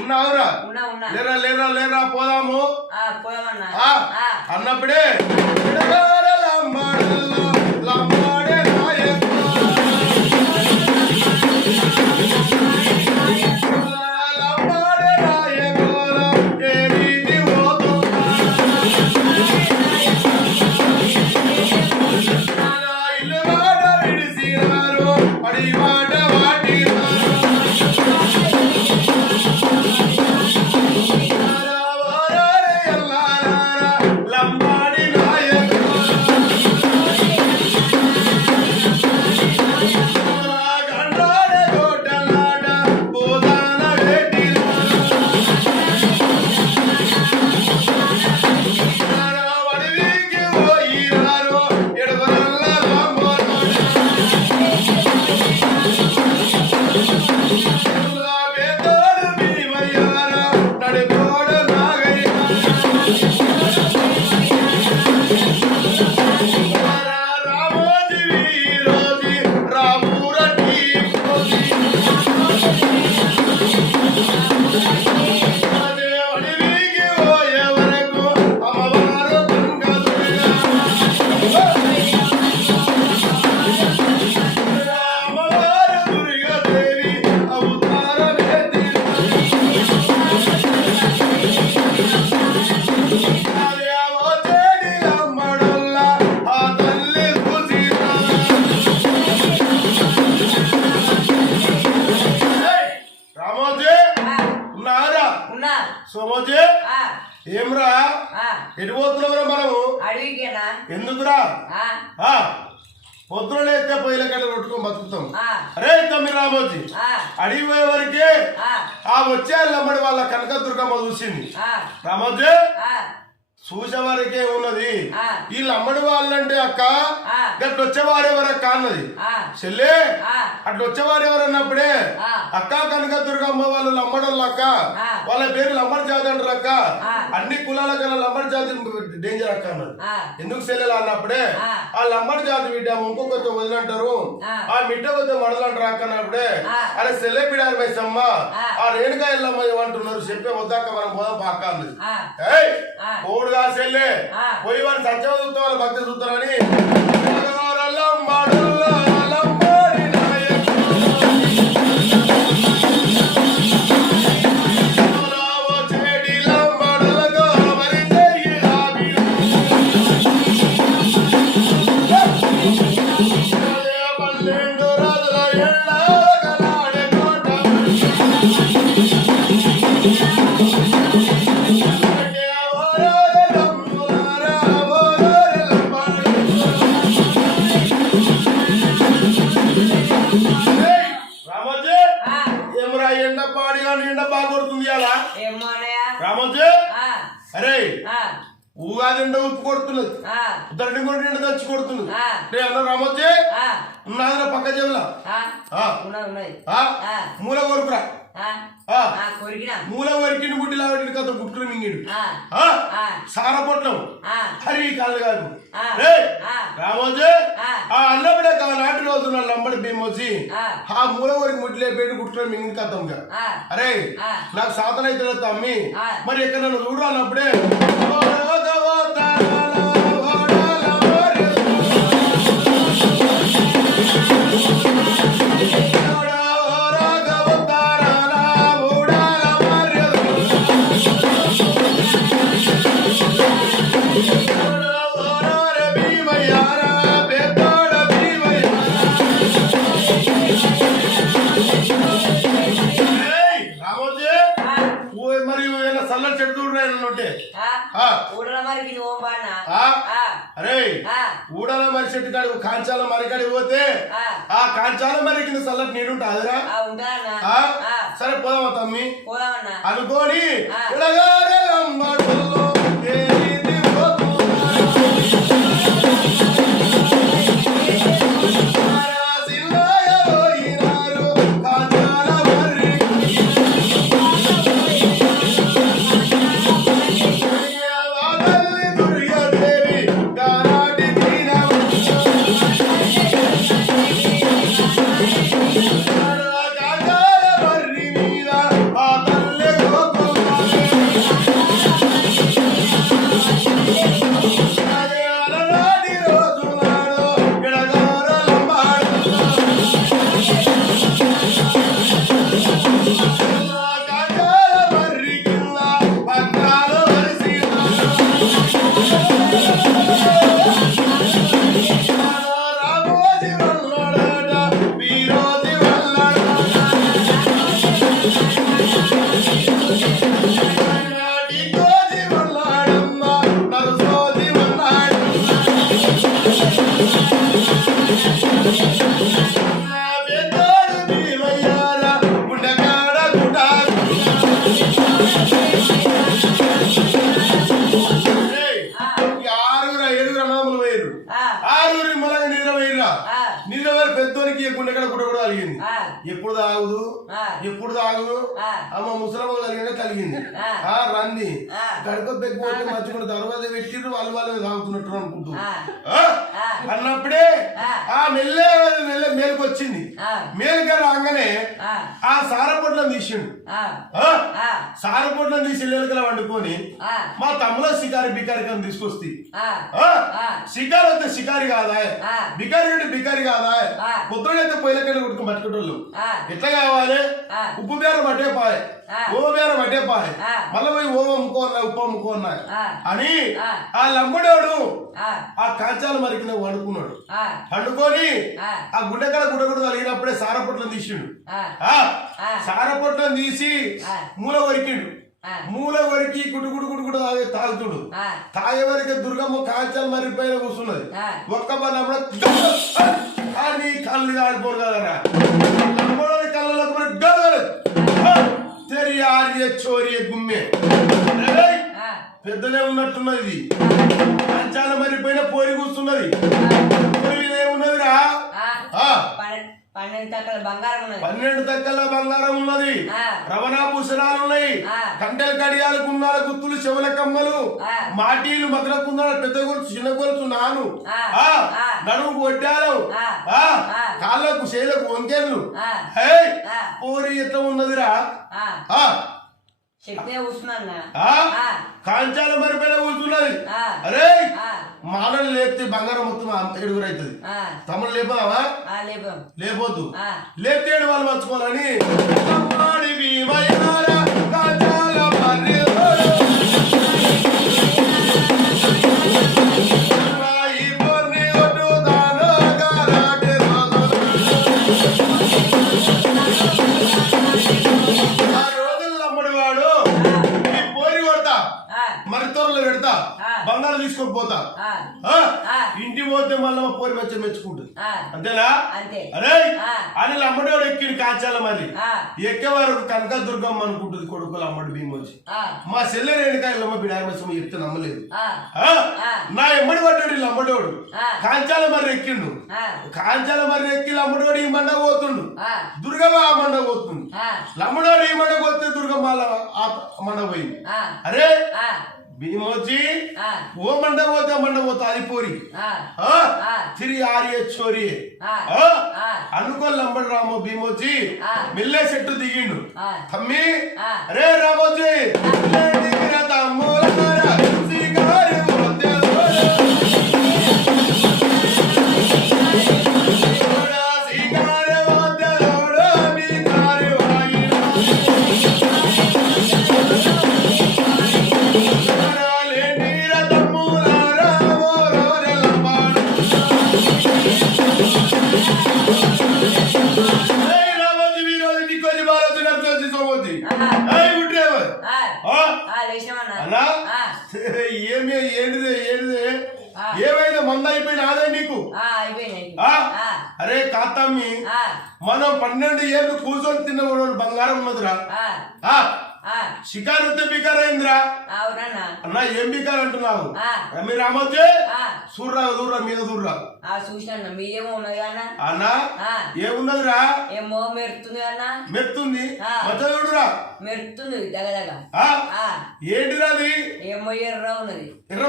ఉన్నావురా? లేరా లేరా లేరా పోదాము అన్నప్పుడే లంబాడే సోమోజీ ఏమ్రా ఎటు పోతున్నావురా మనము? ఎందుకురా? పొద్దున లేస్తే పొయ్యిల కట్ట కొట్టుకొని బతుకుతాం. అరే తమ్మి రామోజీ అడిగి పోయే వరకే వచ్చే వాళ్ళమ్మడి వాళ్ళ కనకదుర్గమ్మ చూసింది. రామోజీ చూసే వరకే ఉన్నది. వీళ్ళు అమ్మడి వాళ్ళంటే అక్క గట్ల వచ్చేవారెవరక్క అన్నది. చెల్లే అట్లా వచ్చేవారెవరు అన్నప్పుడే అక్క కనకదుర్గమ్మ వాళ్ళు లంబడోళ్ళు అక్క, వాళ్ళ పేరు లంబడి జాతి అంటారు అక్క. అన్ని కులాల కన్నా లంబడి జాతి డేంజర్ అక్క అన్నది. ఎందుకు చెల్లెలు అన్నప్పుడే ఆ లంబడి జాతి బిడ్డ ఇంకో కొంచెం వదిలంటారు, ఆ మిట్ట కొంచెం మడలంటారు అక్క అన్నప్పుడే అరే చెల్లె బిడ్డ మైసమ్మ ఆ రేణుగా ఎల్లమ్మ ఏమంటున్నారు చెప్పే వద్దాక మనం పోదాం పక్క అన్నది. కోడుగా చెల్లె పోయి వాడిని సత్యం చూస్తాం వాళ్ళు భక్తి చూస్తారని రామోజీ అరే ఊగాది ఉప్పు కొడుతున్నది, ఉద్దరని కూడా నిండా దంచి కొడుతున్నది. అన్న రామోజీ ఉన్నది పక్క చెవుల మూల కొరుకురా మూల వరికి గుడ్డి లావటి కథ గుట్టుకుని మింగిడు సారపొట్లం హరి కాళ్ళు కాదు. రామోజీ ఆ అన్నప్పుడే నాటి రోజు నా లంబడి భీమోసి ఆ మూల వరకు ముడ్డి లేపేటి గుట్టుకుని మింగిన కథంగా. అరే నాకు సాధన అయితే తమ్మి మరి ఇక్కడ నన్ను చూడు అన్నప్పుడే అరే ఊడల మరి చెట్టు కాడి కాంచాల మరికాడి పోతే ఆ కాంచాల మరి కింద చల్లటి నీడు ఉంటుందిరా. సరే పోదామా తమ్మి అనుకోని ఆ తల్లి అమ్మ ముసలమ్మ కలిగింది రంది గడప పెట్టుకోతే మర్చిపోయి దర్వాజ పెట్టిరు వాళ్ళు తాగుతున్నట్టు అనుకుంటూ అన్నప్పుడే ఆ మెల్లె మేలుకు వచ్చింది. మేలుగా రాగానే ఆ సారపొట్లం తీసిండు. సారపొట్లం తీసి లేలుకల వండుకొని మా తమ్ముల షికారి బికారి కానీ తీసుకొస్తే షికారి వస్తే షికారి కాదా, బికారి అంటే బికారి కాదా, పొద్దునైతే పొయ్యిలకెళ్ళి కొట్టుకుని బతుకుటోళ్ళు ఎట్లా కావాలి, ఉప్పు బేరం పట్టే పాయ్, ఓ బేరం పట్టే పాయ్, మళ్ళీ పోయి ఓ అమ్ముకోన్నా ఉప్పు అమ్ముకోన్నా అని ఆ లంబడోడు ఆ కాంచాల మరికి వండుకున్నాడు. వండుకొని ఆ గుడ్డకల గుడ్డ కలిగినప్పుడే సారపొట్లం తీసిండు. సారపొట్లం తీసి మూల వరికిండు. మూల వరికి గుడ్డు తాగుతుడు. తాగే వరకు దుర్గమ్మ కాంచాల మరి పైన కూర్చున్నది. ఒక్క పని కానీ కళ్ళు కాలిపోరు కదరా కళ్ళలో చోరియే గుమ్మే పెద్దలే ఉన్నట్టున్నది. కాంచాల మరి పైన పోరి కూర్చున్నది. ఏమున్నదిరా 12 తక్కల బంగారం ఉన్నది. 12 తక్కల బంగారం ఉన్నది. రవణాభూషణాలు ఉన్నాయి. కంటెల కడియాలు, కున్నాల గుత్తులు, చెవుల కమ్మలు, మాటీలు, మగల కున్నాల, పెద్ద గొలుసు, చిన్న గొలుసు, నాను, నడుముకు వడ్డాలు, కాళ్ళకు చేలకు వంకెళ్ళు. పోరి ఎట్లా ఉన్నదిరా కాంచాల మరి పైన కూర్చున్నది. అరే మానలు లేపితే బంగారం మొత్తం 7 అవుతుంది. తమను లేపావా? లేపొద్దు. లేపితే 7 వాళ్ళు పంచుకోవాలని బంగారం తీసుకొని పోతా. ఇంటి పోతే మళ్ళీ పోరి మంచిగా మెచ్చుకుంటుంది. అంతేనా? అరే అని అమ్మడోడు ఎక్కింది కాంచాల మరి. ఎక్కే వరకు కనక దుర్గమ్మ అనుకుంటుంది కొడుకులు అమ్మడు భీమొచ్చి. మా చెల్లె రేణుకాయలమ్మ బిడారమేశ్వరం చెప్తే నమ్మలేదు. నా ఎమ్మడి పడ్డాడు అమ్మడోడు. కాంచాల మరి ఎక్కిండు. కాంచాల మరి ఎక్కి అమ్మడోడు ఈ మండ పోతుండు. దుర్గమ్మ ఆ మండ పోతుంది. లమ్మడోడు ఈ మండ పోతే దుర్గమ్మ మండ పోయింది. అరే భీమోజీ ఓ మండ పోతా అది పోరి తిరిగి చోరి అనుకో లంబడి రామో భీమోజీ మిల్లే చెట్టు దిగిండు. తమ్మి అరే రామోజీ ఏమైనా మంద అయిపోయిన అదే నీకు. అరే కాతమ్మి మనం 12 ఏళ్ళు కూర్చొని తిన్న బంగారం ఉన్నదిరా. షికారు వస్తే బికార్ అయిందిరా అన్నా. ఏం బికార్ అంటున్నావు? మీరు రామోజీ సూర్రా దూర్రా మీద దూర్రా అన్నా. ఏమున్నదిరా? ఏమో మెరుతుంది అన్నా. మెరుతుంది మచ్చడురా మెరుతుంది ఏంటిరా అది? ఏమో ఎర్ర ఉన్నది. ఎర్ర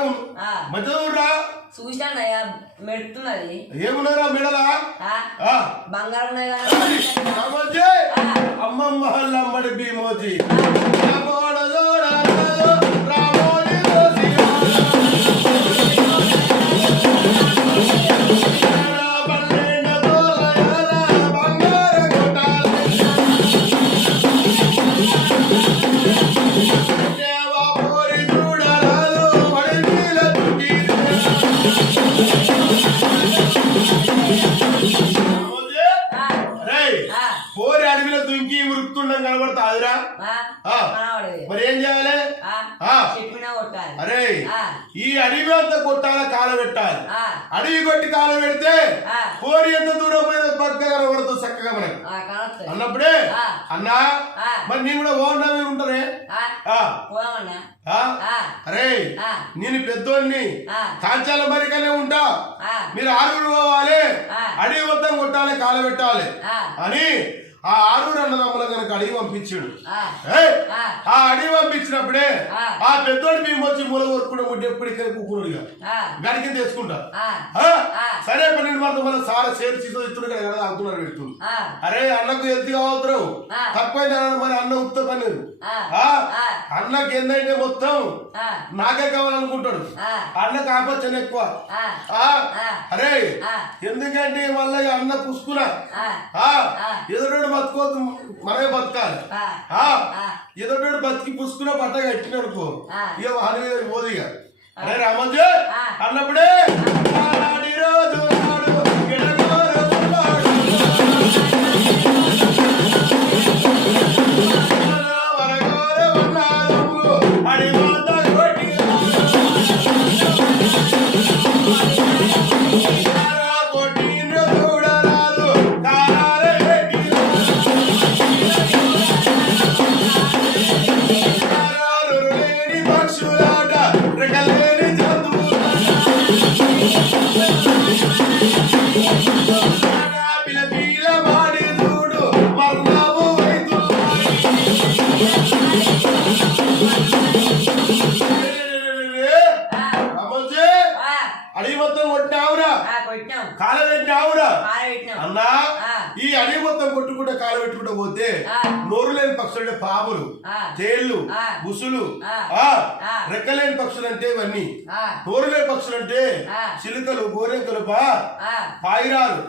మచ్చడురా చూసానయ్యా మెరుతున్నది. ఏమున్నారా మెడలా? బంగారం ఉన్నది రామోజీ అమ్మమ్మ అమ్మడి భీమోజీ పోరి అడవిలో దుంకి ఉరుకుతుండం కనబడతాదిరా. మరి ఏం చేయాలి? అరే ఈ అడవి అంతా కొట్టాల కాల పెట్టాలి. అడవి కొట్టి కాల పెడితే పోరి ఎంత దూరం పోయిన పక్క కనబడుతుంది చక్కగా మనకు అన్నప్పుడే. అన్నా మరి నేను కూడా బాగున్నా మీరు ఉంటారే. అరే నేను పెద్దోడిని కాంచాల మరికనే ఉంటా. మీరు 6 పోవాలి, అడవి మొత్తం కొట్టాలి, కాల పెట్టాలి అని ఆ ఆరుగురు అన్నదమ్ముల కనుక అడిగి పంపించాడు. ఆ ఆ అడిగి పంపించినప్పుడే ఆ పెద్దోడు మేము వచ్చి మూల కొరుకునే ముడ్డు ఎప్పుడు ఇక్కడ కూకున్నాడు గడికి తెచ్చుకుంటా. సరే 12 మంది మన సారా చేరు చీతో ఇస్తున్నాడు కదా అవుతున్నారు పెడుతుంది. అరే అన్నకు ఎత్తి కావద్దు తక్కువైంది మరి అన్న ఉత్త పని అన్నకి ఏంటంటే మొత్తం నాకే కావాలనుకుంటాడు. అన్న కాపచ్చని ఎక్కువ. అరే ఎందుకంటే మళ్ళీ అన్న పుసుకున్నా ఎదురు బతుకోవద్దు మనమే బతకాలి. ఎదురు బతికి పుసుకున్నా బట్ట కట్టినడుకో ఇక వాడి మీద పోదిగా. అరే రామోజీ అన్నప్పుడే రోజు అన్నా ఈ అడవి మొత్తం కొట్టుకుంటే కాలు పెట్టుకుంటూ పోతే నోరు లేని పక్షులు అంటే పాములు, తేళ్లు, బుసులు, రెక్కలేని పక్షులు అంటే ఇవన్నీ. నోరు లేని పక్షులు అంటే చిలుకలు, గోరెంకలు, పాయిరాలు,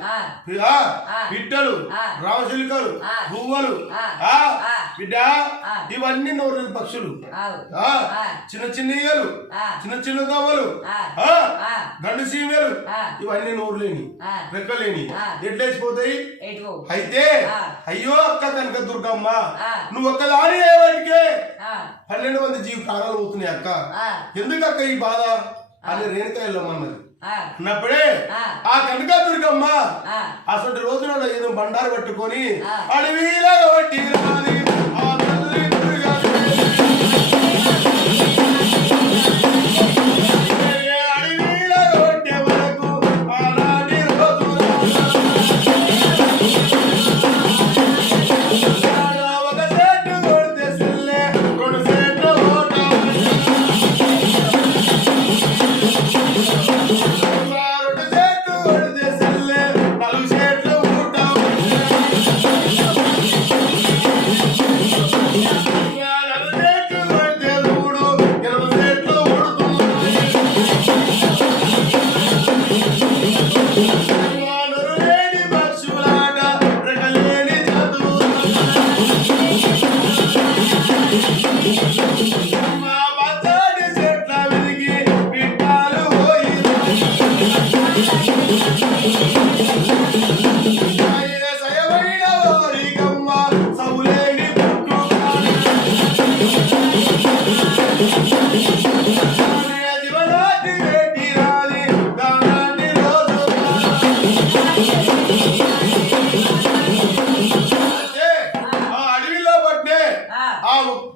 పిట్టలు, రామచిలుకలు, గువ్వలు, బిడ్డ ఇవన్నీ నోరు లేని పక్షులు. చిన్న చిన్న ఈగలు, చిన్న చిన్న దవ్వలు, గండు సీమలు ఇవన్నీ నోరు లేని రెక్కలేని ఎట్లేసిపోతాయి. అయితే అయ్యో అక్క కనుక దుర్గమ్మ నువ్వు ఒక్కదాని వాటికే 12 మంది జీవి ప్రాణాలు పోతున్నాయి అక్క, ఎందుకక్క ఈ బాధ అని రేణుక వెళ్ళమన్నది. అన్నప్పుడే ఆ కనుక దుర్గమ్మ అసలు రోజున ఏదో బండారు పట్టుకొని అడవిలో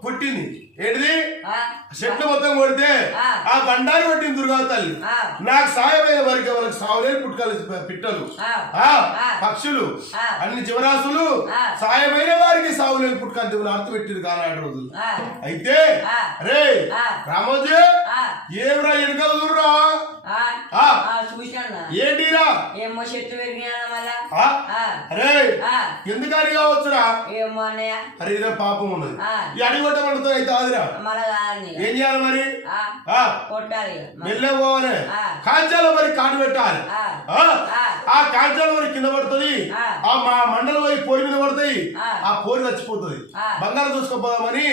పుట్టింది ఏంటిది చెట్లు మొత్తం కొడితే ఆ బండారు పట్టింది దుర్గా తల్లి. నాకు సాయమైన వారికి వాళ్ళకి సావలేని పుట్టుకలు పిట్టలు, పక్షులు, అన్ని జీవరాశులు సాయమైన వారికి సావులేని పుట్టుకలు దేవుని అర్థం పెట్టింది కానాడు రోజులు. అయితే రే రామోజీ ఏమిరా ఎనకల చూడరా ఏంటిరా ఏమో చెట్టు అరే ఎందుకని కావచ్చురా అరే ఇదే పాపం ఉన్నది ఈ అడిగొట్ట పండుతో అయితే ఆదిరా ఏం చేయాలి మరి మెల్లె పోవాలి కాంచాల మరి కాటు పెట్టాలి. ఆ కాంచాల మరి కింద పడుతుంది, ఆ మా మండలం పోయి పోరి మీద పడుతుంది, ఆ పోరి చచ్చిపోతుంది. బంగారం చూసుకోపోదామని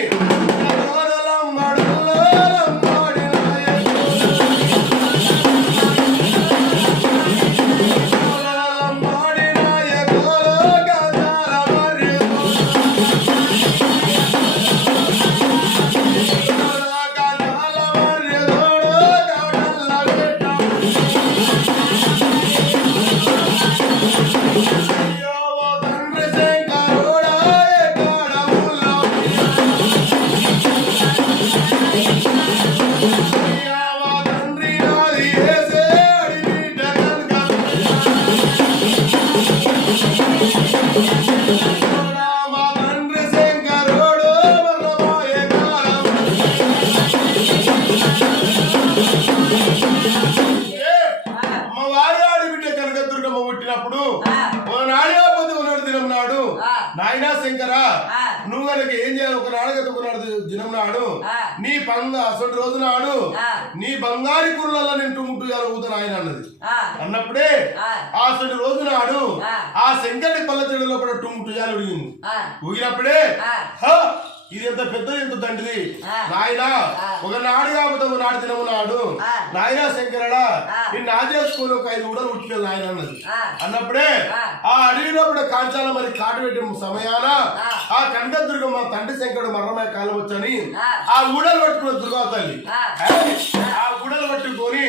కనుక ఏం చేయాలి? ఒక నాడు దినం నాడు నీ అసలు రోజు నాడు నీ బంగారు కుర్రలలో నేను ముట్టు ఊతాను ఆయన అన్నది. అన్నప్పుడే అసలు రోజు నాడు ఆ శంకరుడి పల్లె లోపల టుమ్ముట్టు ఉడిగింది. ఊగినప్పుడే ఇది ఎంత పెద్దది, ఎంత దండిది నాయన. ఒక నాడు కాకపోతే ఒక నాడు దినము నాడు నాయన శంకరడా నిన్ను నా చేసుకొని ఒక 5 ఊడలు ఉట్టిపోయింది ఆయన అన్నది. అన్నప్పుడే ఆ అడవిలో కాంచాల మరి కాటు పెట్టే సమయాన ఆ కనకదుర్గ మా తండ్రి శంకరుడు మరణమై కాలం వచ్చని ఆ ఊడలు పట్టుకున్న దుర్గా తల్లి ఆ ఊడలు పట్టుకొని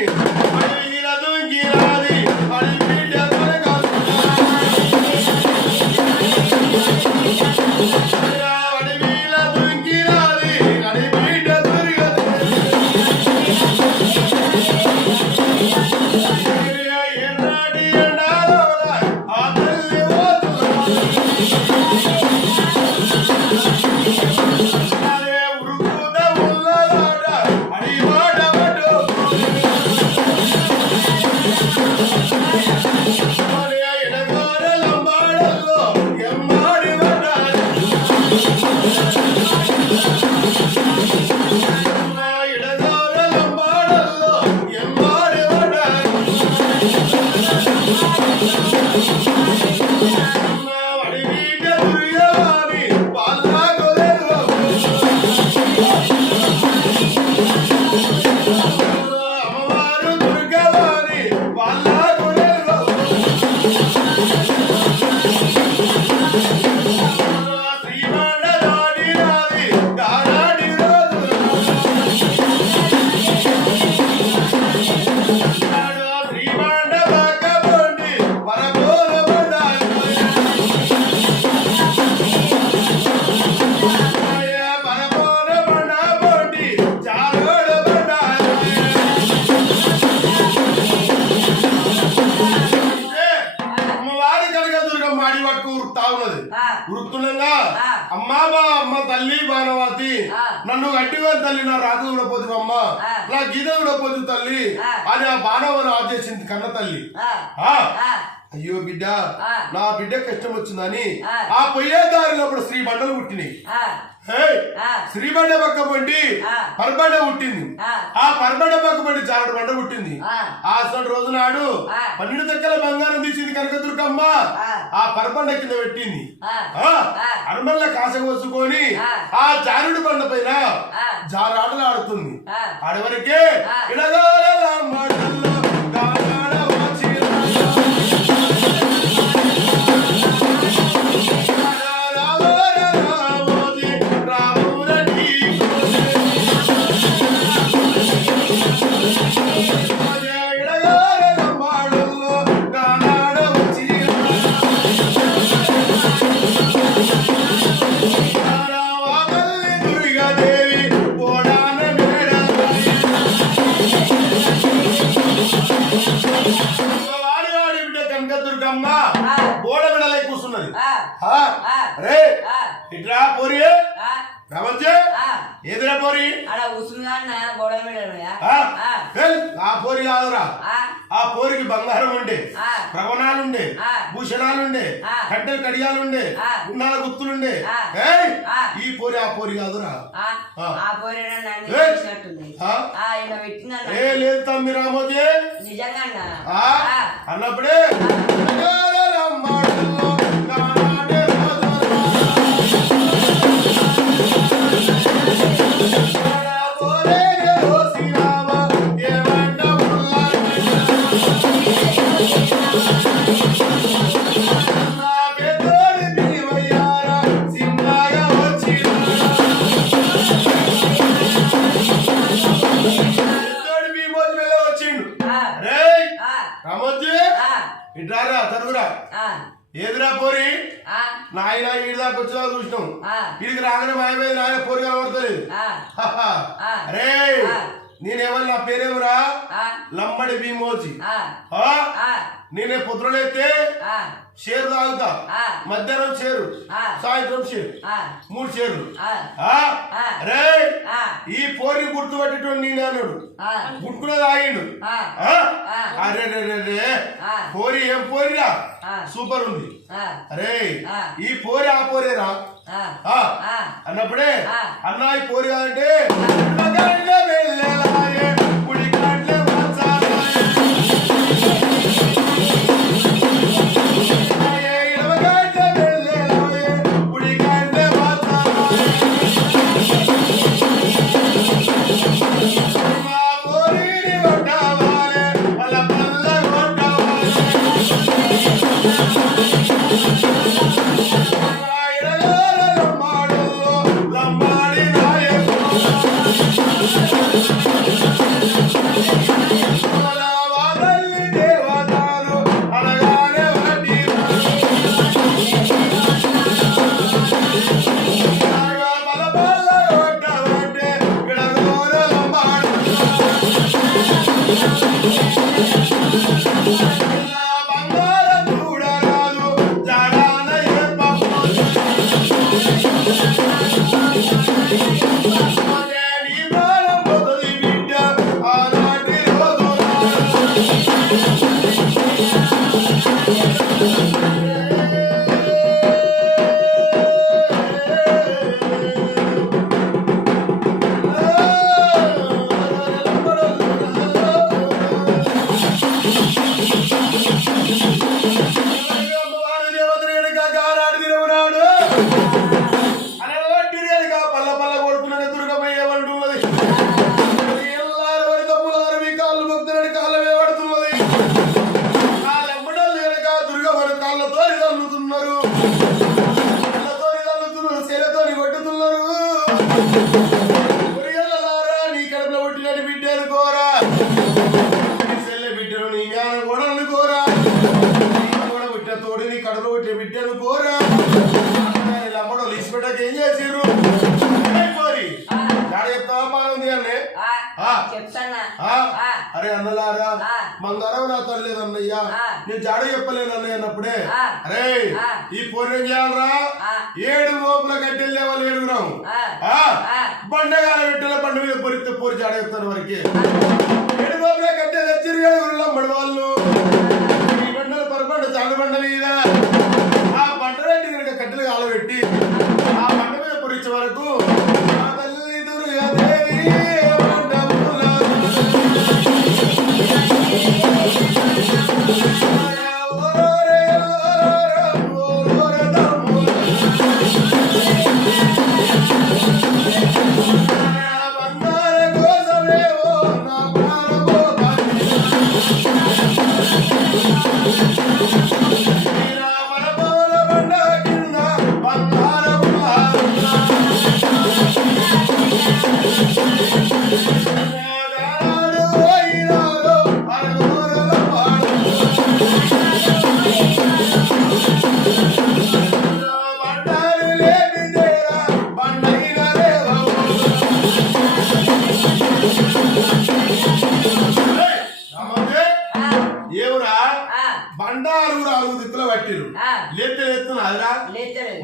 ఉరుకుతుండగా అమ్మా అమ్మ తల్లి బాణవతి నన్ను గట్టిగా తల్లి నా రాత చూడపోతుంది అమ్మ నా గీత చూడపోతుంది తల్లి అని ఆ బాణవను ఆచేసింది కన్న తల్లి. అయ్యో బిడ్డ నా బిడ్డ కష్టం వచ్చిందని ఆ పొయ్యే దారిలో శ్రీ బండలు పుట్టినాయి. శ్రీబండ పక్క పండి పరబండ పుట్టింది. ఆ పరబండ పక్క పండి చారడు బండ పుట్టింది. ఆ అసలు రోజు నాడు 12 దక్కల బంగారం తీసింది కనకదుర్గమ్మ ఆ పరబండ కింద పెట్టింది. అనుమల్ల కాస కోసుకొని ఆ జారుడు బండ పైన జారాటలు ఆడుతుంది. ఆడవరకే కనకదుర్గమ్మ గోడ మెడలై కూర్చున్నది. ఇట్లా పోరి రమజే ఎదురా పోరి ఆ పోరి కాదురా. ఆ పోరికి బంగారం ఉండే, ప్రవణాలుండే, భూషణాలుండే, కట్టెలు కడియాలుండే, గుండాల గుర్తులుండే. ఈ పోరి ఆ పోరి కాదురా. ఏ లేదు తమ్మి రామోజీ అన్నప్పుడే ఇట్లారా తరుగురా ఏదిరా పోరి నాయన వీడి దాకా వచ్చేదా చూసినాం. వీడికి రాగానే మాయమైంది నాయన పోరి కనబడతలేదు. అరే నేనేమన్నా నా పేరేమరా లంబడి భీమోజీ. నేనే పొద్దునైతే షేరు తాగుతా, మధ్యాహ్నం షేరు, సాయంత్రం షేరు, 3 షేర్లు. రే ఈ పోరిని గుర్తుపట్టేటోడు నేనే అన్నాడు. గుట్టుకునే తాగిండు. అరే రే పోరి ఏం పోరిరా సూపర్ ఉంది. అరే ఈ పోరి ఆ పోరేరా అన్నప్పుడే అన్నాయి పోరు కాదంటే నీ కడుపులో పుట్టినట్టు బిడ్డ అనుకోరా సెల్లె బిడ్డను నీ జ్ఞానం కూడా అనుకోరా కూడా పుట్టిన తోడు నీ కడుపులో పుట్టిన బిడ్డ అనుకోరా అమ్మడో లిసిపెట్టకి ఏం చేసిర్రు పోరి దాడ చెప్తావా బాగుంది అన్నే అరే అన్నలారా మంగారం నా తల్లేదు అన్నయ్యా నేను జాడ చెప్పలేను అన్నయ్య అన్నప్పుడే అరే ఈ పోరు ఏం చేయాలరా 7 మోపుల కట్టెళ్ళే వాళ్ళు 7 బండగాల పెట్టిన బండ మీద పొరిస్తే పోరు జాడ చెప్తాను వరకే 7 మోపుల కట్టె తెచ్చి 7 అమ్మడి వాళ్ళు ఈ బండలు పొరబండ జాడ బండ మీద ఆ బండ పెట్టి కనుక కట్టెలు కాలబెట్టి ఆ బండ మీద పొరిచ్చే వరకు ఆ తల్లి దుర్గాదేవి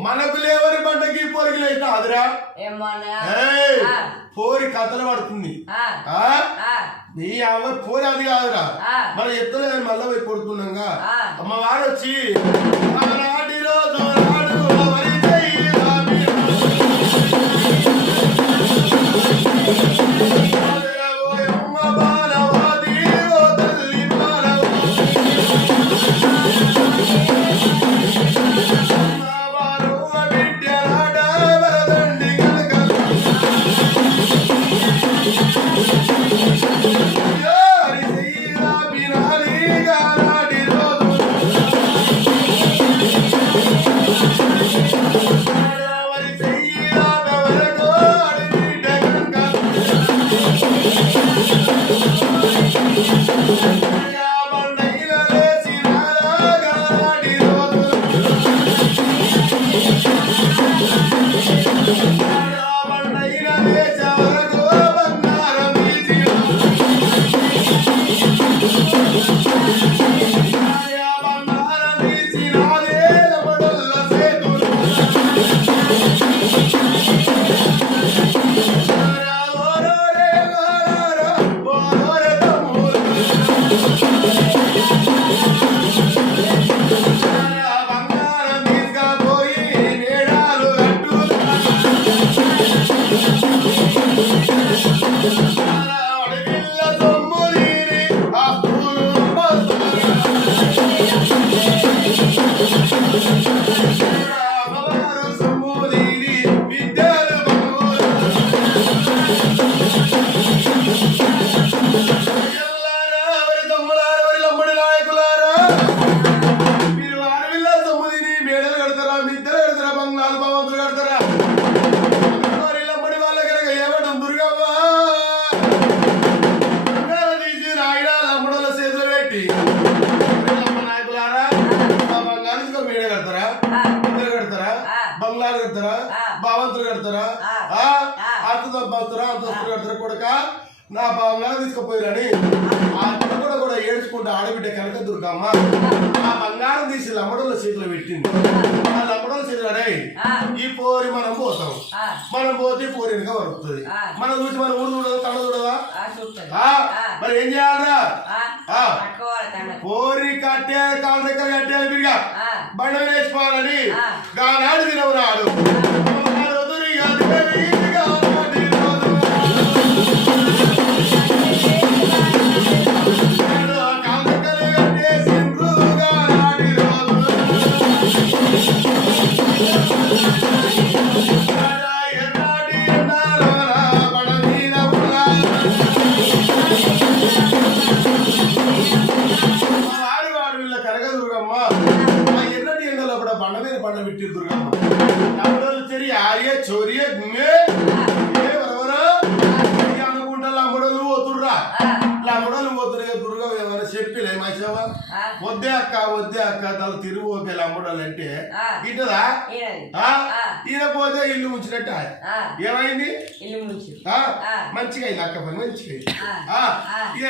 మనకు లేవని బండకి పోరికి లేట అదిరా పోరి కథలు పడుతుంది నీ అమ్మ పోరి అది కాదురా మనం ఎత్తలేదు మళ్ళీ పోయి కొడుతున్నాగా అమ్మ వారు వచ్చి నాటి రోజు అంత కొడక నా బంగారం తీసుకుపోయిరని ఆ కొడుకు కూడా ఏడ్చుకుంటూ ఆడబిడ్డ కనక దుర్గమ్మ ఆ బంగారం తీసి లమ్మడోళ్ళ చేతిలో పెట్టింది. ఆ లమ్మడోళ్ళ చేతిలో ఈ పోరి మనం పోతాం, మనం పోతే పోరి వెనుక వరుకుతుంది. మనం చూసి మన ఊరు చూడదా తన చూడదా? మరి ఏం చేయాలరా? పోరి కట్టే కాళ్ళ దగ్గర కట్టేయాలి, బిరిగా బండ వేసుకోవాలని గానాడు తినవునాడు. బండ పెట్టి దుర్గమ్మ చెరి ఆర్య చోరియ గుమ్మే అనుకుంటా లమ్మడోళ్ళు పోతుర్రా, లమ్మడోళ్ళు పోతురు దుర్గ ఏమైనా చెప్పిలే మనిషివా? వద్దే అక్క తల తిరిగిపోకే లమ్మడోళ్ళు అంటే ఇటదా ఈయన పోతే ఇల్లు ముంచినట్ట ఏమైంది? మంచిగా అయింది అక్క పని మంచిగా అయింది.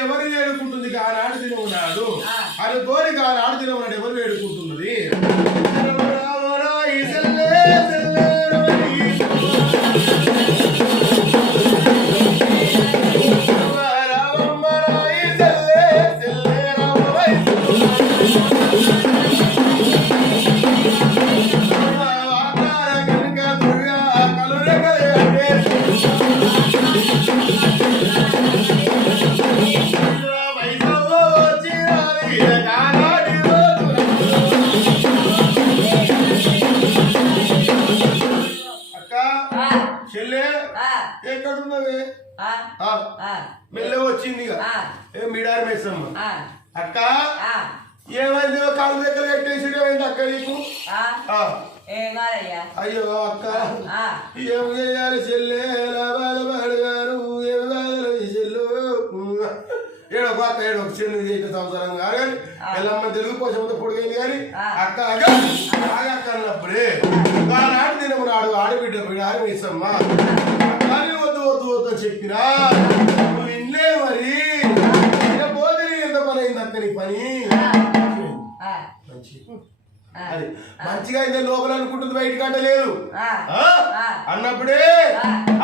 ఎవరు వేడుకుంటుంది ఆనాడు తినవున్నాడు అని కోరిక ఆనాడు తినవున్నాడు ఎవరు వేడుకుంటున్నది? ఎక్కడున్నవే? మెల్ల వచ్చింది మిడారి మేసమ్మ. అక్క ఏమైంది? కాలు దగ్గర కట్టేసి ఏమైంది అక్క నీకు? అయ్యో అక్క ఏం చేయాలి చెల్లె? బాధపడగారు ఏమి బాధలు చెల్లు ఏడొక అక్క ఏడొక చెల్లు చేసిన సంవత్సరం కానీ ఎల్లమ్మ తెలుగు పోషంతో పొడిగింది కానీ అక్క అక్క అన్నప్పుడే నాడు తినము నాడు ఆడబిడ్డ మిడారి మేసమ్మ వద్దు చెప్పినా నువ్వు ఇల్లే మరి పోతే ఎంత పని అయింది అక్క నీ పని అది మంచిగా అయితే లోపల అనుకుంటుంది బయటకు అంటలేదు అన్నప్పుడే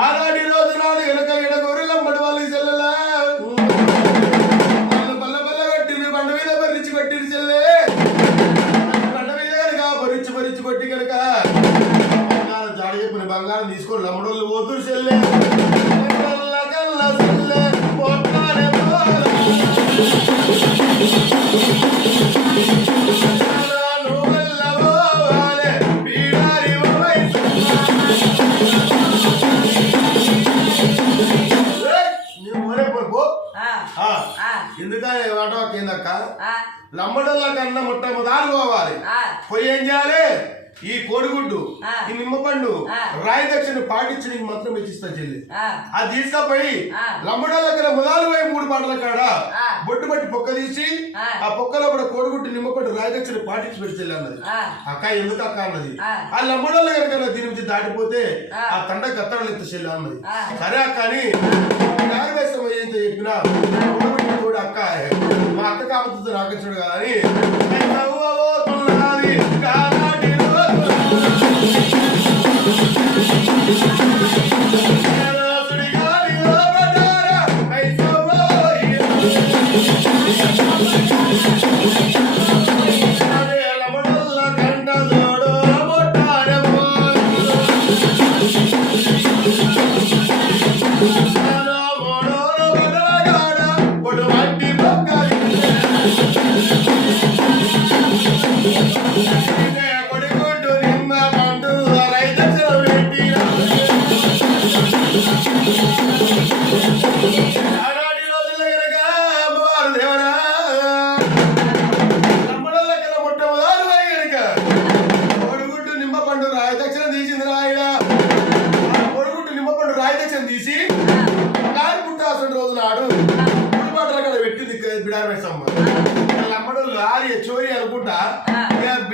ఆనాటి రోజు నాడు వెనక ఎడగొర్రెలమ్మడి వాళ్ళు చెల్లెలా వాళ్ళు బల్ల బల్ల కట్టిరు బండ మీద బరించి కొట్టిరు చెల్లె బండ మీద కనుక బరించి కొట్టి కనుక బంగారం జాడ చెప్పిన బంగారం తీసుకొని లమ్మడోళ్ళు పోతురు చెల్లె ఎందుకని వాటోకేందక్క లమ్మడోళ్ళ కన్నా మొట్టమొదలు పోవాలి. పోయి ఏం చేయాలి? ఈ కోడిగుడ్డు ఈ నిమ్మపండు రాయి దక్షిణ పాటించి నీకు మాత్రం ఇచ్చిస్తా చెల్లి. అది తీసుకపోయి లమ్మడోళ్ళ కన్నా మొదలు పోయి 3 పాటల కాడ బొట్టు బట్టి పొక్క తీసి ఆ పొక్కలో కూడా కోడిగుడ్డు నిమ్మపండు రాయి దక్షిణ పాటించి పెట్టి చెల్లి అన్నది. అక్క ఎందుకు అక్క అన్నది? ఆ లమ్మడోళ్ళ కనుక దీని నుంచి దాటిపోతే ఆ తండ గత్తడలు ఎత్త చెల్లి అన్నది. సరే అక్క అని నాగవేశం ఏం చెప్పినా కూడా అక్క మా అక్క కాకపోతే నాకొచ్చాడు కదా అని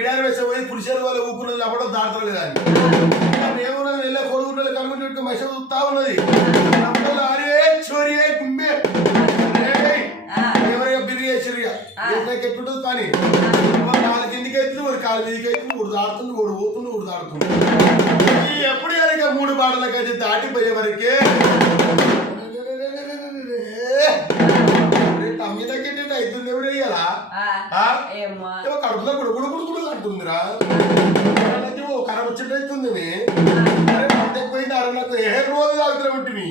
బిడారి వేసే పోయి పురుషులు వాళ్ళు ఊపున్నది అవ్వడం దాటలేదు అని ఏమన్నా వెళ్ళే కొడుకుంటే కనుగొని పెట్టుకుని మనిషి చూస్తా ఉన్నది అరే చోరీ గుమ్మే ఎవరైనా బిర్రి వేసిరిగా ఎట్లుంటుంది పని కాలు కిందికి ఎత్తుంది వాడు కాలు మీదకి ఎత్తుంది ఊడు దాడుతుంది ఊడు పోతుంది ఊడు దాడుతుంది ఎప్పుడు కనుక 3 బాటల కలిసి దాటిపోయే వరకే తమ్మిదకి అవుతుంది ఎవరు వేయాలా కడుపులో గుడుగుడు గుడుగుడు అంటుందిరా ఓ కరం వచ్చినట్టు అవుతుంది పోయింది అరే నాకు ఏ రోజు తాగుతున్నా ఉంటుంది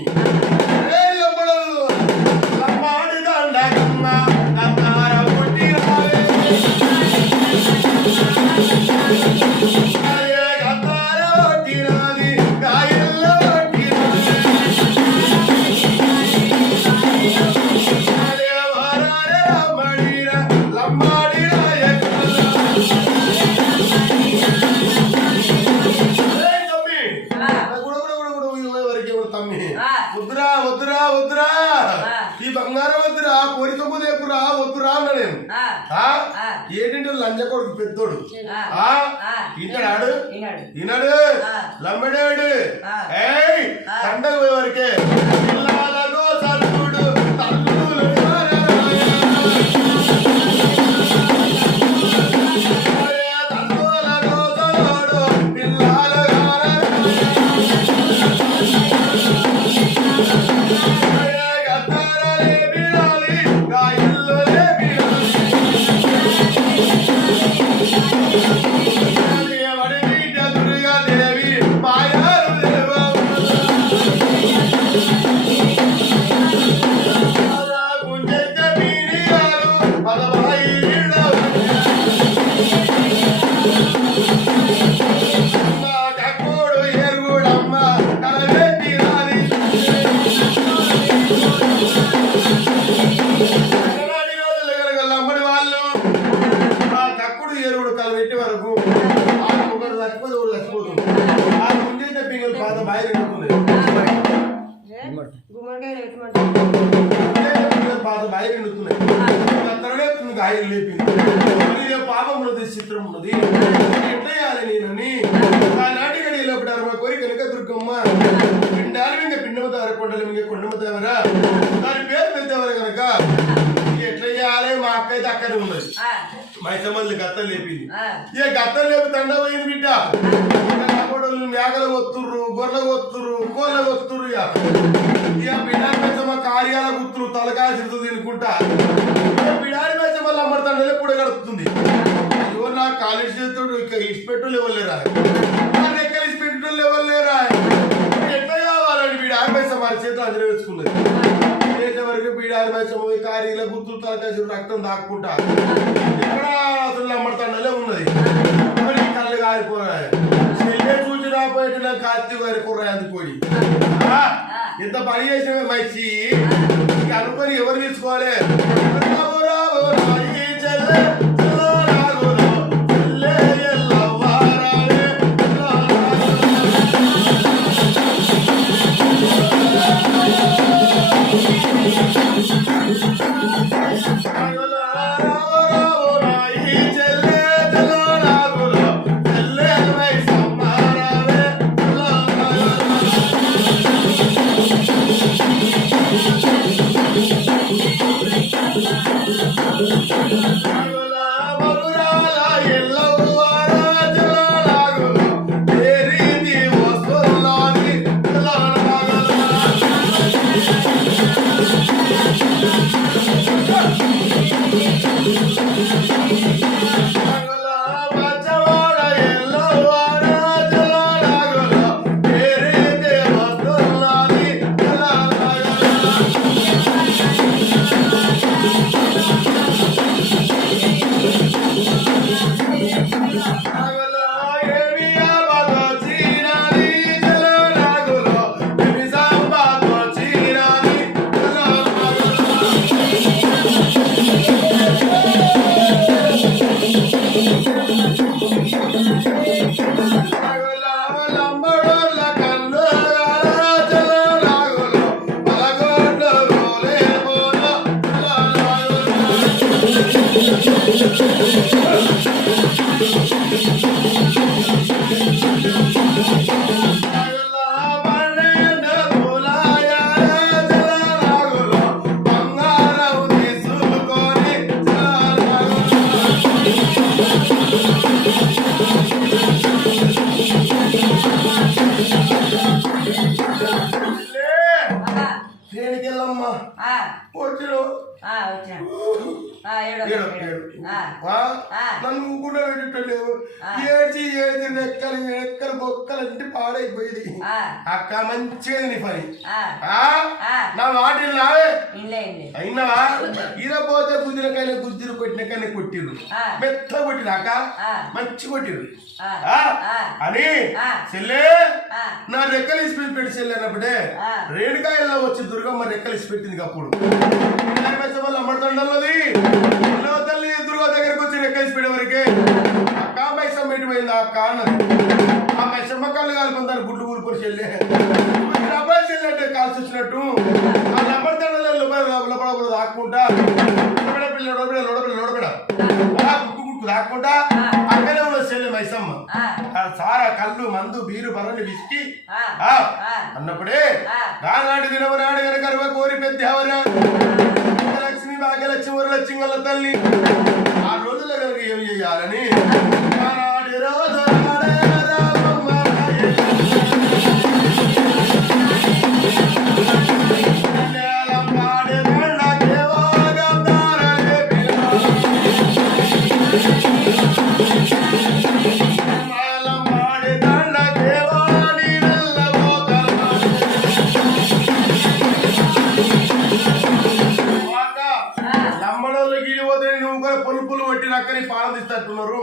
వద్దురా వద్దురా వద్దురా ఈ బంగారం వద్దురా కోరికము లేకురా వద్దురా అన్నా నేను ఏంటంటే లంజ కొడుకు పెద్దోడు ఈనాడు ఈనాడు లంబడాడు పండగ పోయే వరకే పిల్లలతో చదువుడు తల్లుడు పాపం ఉన్నది చిత్రం ఉన్నది ఎట్లయాలి నేనని ఆనాటి గడియలోపడారు మా కోరి కనుక దుర్గమ్మ పిండాలు ఇంకా పిండమ దేవర కొండలు ఇంకా కొండమ దేవరా దాని పేరు పెద్దవర కనుక ఎట్లయ్యాలి మా అక్క అయితే అక్కడే ఉన్నది మైసమ్మల్ని గత్తలు లేపింది ఏ గత్తలు లేపి తండ పోయింది బిడ్డ మేకలు కొత్తుర్రు గొర్రెలు కొత్తుర్రు కోళ్ళ కొత్తుర్రు ఇక బిడ్డారి మైసమ్మ కార్యాల గుర్తురు తలకాయ సిరుతు తినుకుంటా బిడారి మైసమ్మల్ని అమ్మడుతాడు ఎప్పుడు గడుపుతుంది ఎవరు నాకు కాలేజ్ చేస్తాడు ఇక ఇచ్చిపెట్టు లేవలేరా ఎక్కడ ఇచ్చిపెట్టు లేవలేరా ఎట్లా కావాలని బిడారి మైసమ్మ వారి చేతులు అంజన వేసుకున్నది వరకు బిడారి మైసమ్మ కార్యాల గుర్తులు తలకాయ సిరు రక్తం దాక్కుంటా ఎక్కడ అసలు అమ్మడుతాడలే ఉన్నది కళ్ళు కారిపోయాయి చూసి రాపోయేట కార్తీ గారి కుర్రాయి అందుకోడి ఎంత పని చేసినవే మంచి అనుకొని ఎవరు తీసుకోవాలి వచ్చినావు వచ్చిన నన్ను ఊకుండా పెట్టలేవు ఏడ్చి ఏడ్చి రెక్కలు బొక్కలు అంటే పాడైపోయింది అక్క మంచిగా నీ పని నా వాటిని నావే అయినావా ఇరపోతే కుదిరకాయలు గుజ్జులు కొట్టినకాయలు కొట్టిర్రు మెత్త కొట్టిరు అక్క మంచి కొట్టిరు అని చెల్లే నా రెక్కలు ఇసి పెట్టి చెల్లి అన్నప్పుడే రేణుకాయల్లో వచ్చి దుర్గమ్మ రెక్కలు ఇసి పెట్టింది అప్పుడు అమ్మడుతుండది తల్లి దుర్గా దగ్గరకు వచ్చి రెక్కలిసి పెట్టేవరకే అక్క మైసం పెట్టిపోయింది అక్క అన్నది ఆ మైసమ్మ కాళ్ళు కాలుకుంటారు గుడ్లు ఊరుకొని చెల్లి అబ్బాయి చెల్లి అంటే కాల్సి వచ్చినట్టు ఆ అమ్మడుతుండలో లోపల దాక్కుంటా లోడబిడ గుక్కు దాక్కుంటా అక్కడే ఉన్న చెల్లి మైసమ్మ సారా కళ్ళు మందు బీరు బర్రని విసికి అన్నప్పుడే రానాడు దినము నాడు కనుక కోరి పెద్ద లక్ష్మి భాగ్యలక్ష్మి వరలక్ష్మి వల్ల తల్లి ఆ రోజుల్లో కనుక ఏం చెయ్యాలని పొలుపులు పట్టి రక్కని పాలదిస్తున్నారు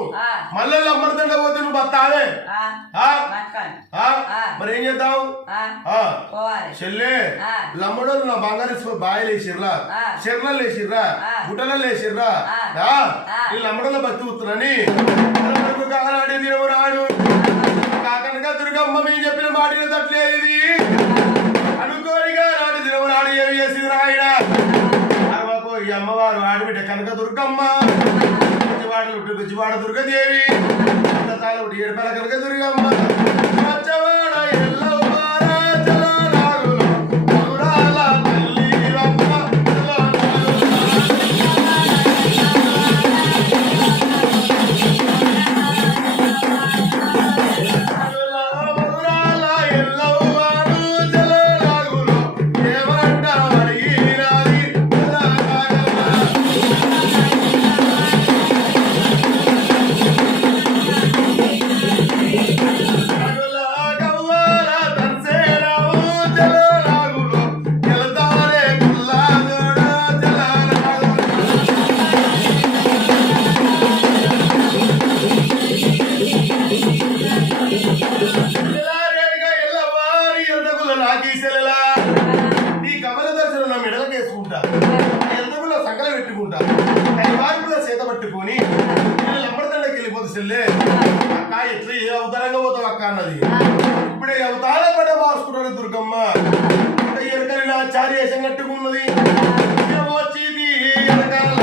మళ్ళీ అమ్మడుతుండ పోతే నువ్వు బతావే మరి ఏం చేద్దాం చెల్లే లమ్మడోళ్ళు నా బంగారు బాయిలు వేసిర్రా చెర్లలు వేసిర్రా గుట్టలలో వేసిర్రా ఈ లమ్మడోళ్ళ బతి కూతురని కాలాడి దినవరాడు కాకనక దుర్గమ్మ మేము చెప్పిన మాటలు తట్లేదు అనుకోనిగా నాడు దినవరాడు ఏమి చేసింది రాయడ ఈ అమ్మవారు ఆడబిడ్డ కనక దుర్గమ్మ గుజ్జివాడ దుర్గదేవి ఏడుపల కనక దుర్గమ్మ నీ కమల దర్శనం నా మెడలకేసుకుంటా ఎంతకులో సంకల పెట్టుకుంటా వారిపులో చేత పట్టుకొని లమ్మడతండకి వెళ్ళిపోతే చెల్లే అక్క ఎట్లా ఏ అవతారంగా పోతావు అక్క అన్నది ఇప్పుడే అవతార పడ మార్చుకుంటాడు దుర్గమ్మ ఎరకలి నా చార్యేషం కట్టుకున్నది వచ్చింది ఎరకాల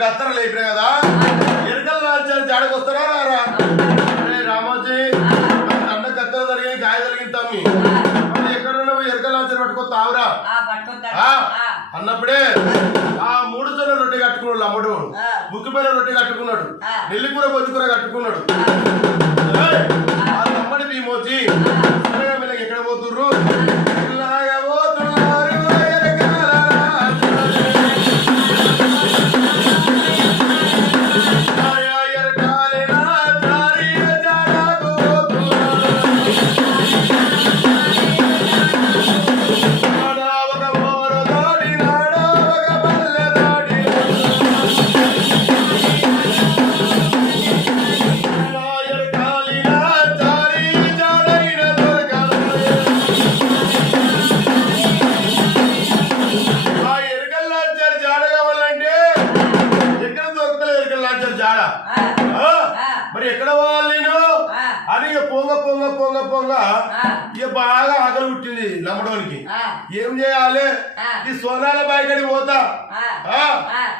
గత్తరలు అయిపోయి కదా ఎరకలు రాల్చారు జాడకు వస్తారా రారా రామోజీ అన్న గత్తర జరిగి గాయ జరిగింది తమ్మి ఎక్కడున్నావు ఎరకలు రాల్చారు పట్టుకొస్తావురా అన్నప్పుడే ఆ 3 జొన్న రొట్టె కట్టుకున్నాడు అమ్మడు ముక్కుపైన రొట్టె కట్టుకున్నాడు నెల్లికూర బొజ్జుకూర కట్టుకున్నాడు ఆ తమ్మడి భీమోజీ ఎక్కడ పోతుర్రు పోతున్నారు జాడ మరి ఎక్కడ పోవాలి నేను అని ఇక పొంగ పొంగ పొంగ పొంగ ఇక బాగా ఆకలి పుట్టింది లమ్మడోనికి. ఏం చేయాలి? ఈ సోనాల బాయికడి పోతా,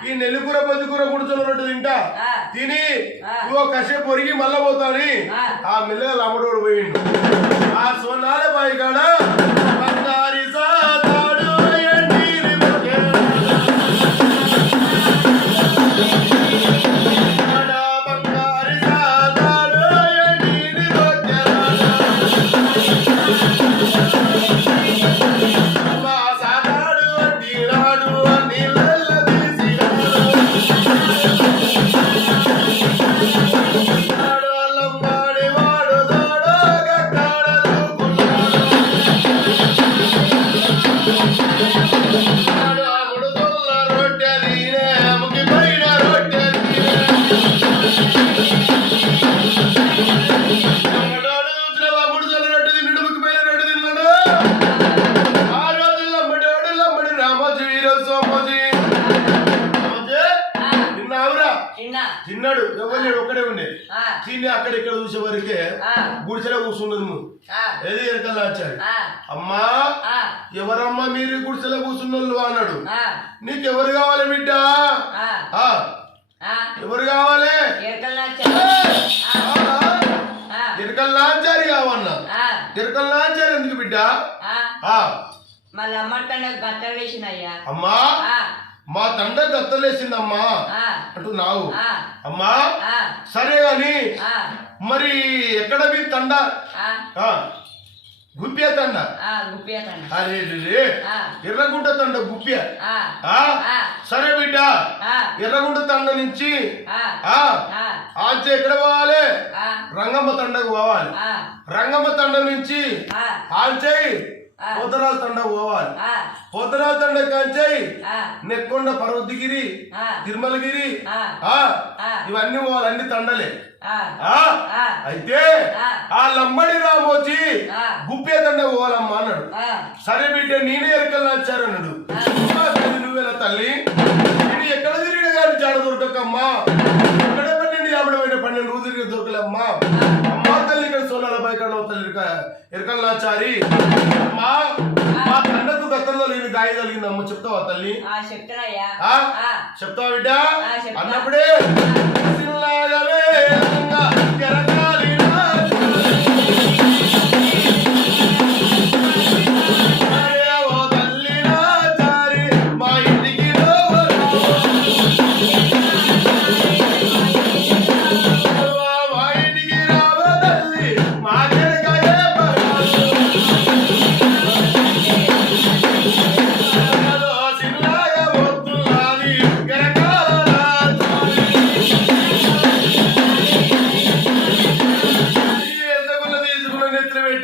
ఈ నెల్లికూర పొద్దుకూర గుడితో రొట్టె తింటా, తిని ఇగో కసేపు పొరిగి మళ్ళా పోతాని ఆ మెల్లగా లమ్మడోడు పోయిండు. ఆ సోనాల బాయికాడ బంగారి సాతాడు ఎండిరి మొగెర. బంగారి సాతాడు ఎండిరి మొగెర. సాతాడు అంటిరాడు నీళ్ళ తీసిరాడు. అల్లంబాడి వాడు దోడు గక్కాడలుకున్నాడు. ముడుతుల్ల రొట్టె తీనే ముగిపోయిన రొట్టె తీనే. చూసినవా ముడుతుల్ల రొట్టె తిన్నాడు, ముగిపోయిన రొట్టె తిన్నాడు. ఆ రోజుల్లో లమ్మడి రామోజీ వీర సోమోజీ తిన్నావురా? తిన్నాడు. ఎవరు ఒక్కడే ఉండే తిని అక్కడ ఇక్కడ చూసే వరకే గుడిసెలో కూర్చున్నది. ఏది ఎరకల్లా వచ్చాడు. అమ్మా ఎవరమ్మా మీరు గుడిసెలో కూర్చున్నోళ్ళు అన్నాడు. నీకెవరు కావాలి బిడ్డ? ఎవరు కావాలి? ఎరకల్లాచారి కావన్నా. ఎరకల్లాచారి ఎందుకు బిడ్డ? అమ్మా మా తండ్రి దత్తలేసిందమ్మా అంటున్నావు. అమ్మా సరే గాని మరి ఎక్కడ మీ తండ? గుప్పియ తండ. అరే ఎర్రగుంట తండ గుప్పియ. సరే బిడ్డ ఎర్రగుంట తండ నుంచి ఆంచే ఎక్కడ పోవాలి? రంగమ్మ తండకు పోవాలి. రంగమ్మ తండ నుంచి ఆంచే పోతరాల తండకు పోవాలి. పోతరాల తండ కాంచాయి నెక్కొండ పర్వతగిరి తిరుమలగిరి ఇవన్నీ పోవాలి. అన్ని తండలే. అయితే ఆ లమ్మడి రామోజీ గుప్పే తండ పోవాలమ్మా అన్నాడు. సరే బిడ్డ నేనే ఎరకల్లా వచ్చారన్నాడు. నువ్వేలా తల్లి? నేను ఎక్కడ తిరిగిన కానీ జాడ దొరకమ్మా. ఎక్కడ 12 నువ్వు తిరిగి దొరకలేమ్మా. అమ్మా తల్లి ఇక్కడ సోనాల బైకండ తల్లి ఎరకల్లాచారి అమ్మా మా తండ్రకు గతంలో నేను గాయ కలిగిందమ్మ. చెప్తావా తల్లి? చెప్తావా బిడ్డ? అన్నప్పుడే మా ఇంటికి రావ తల్లి మా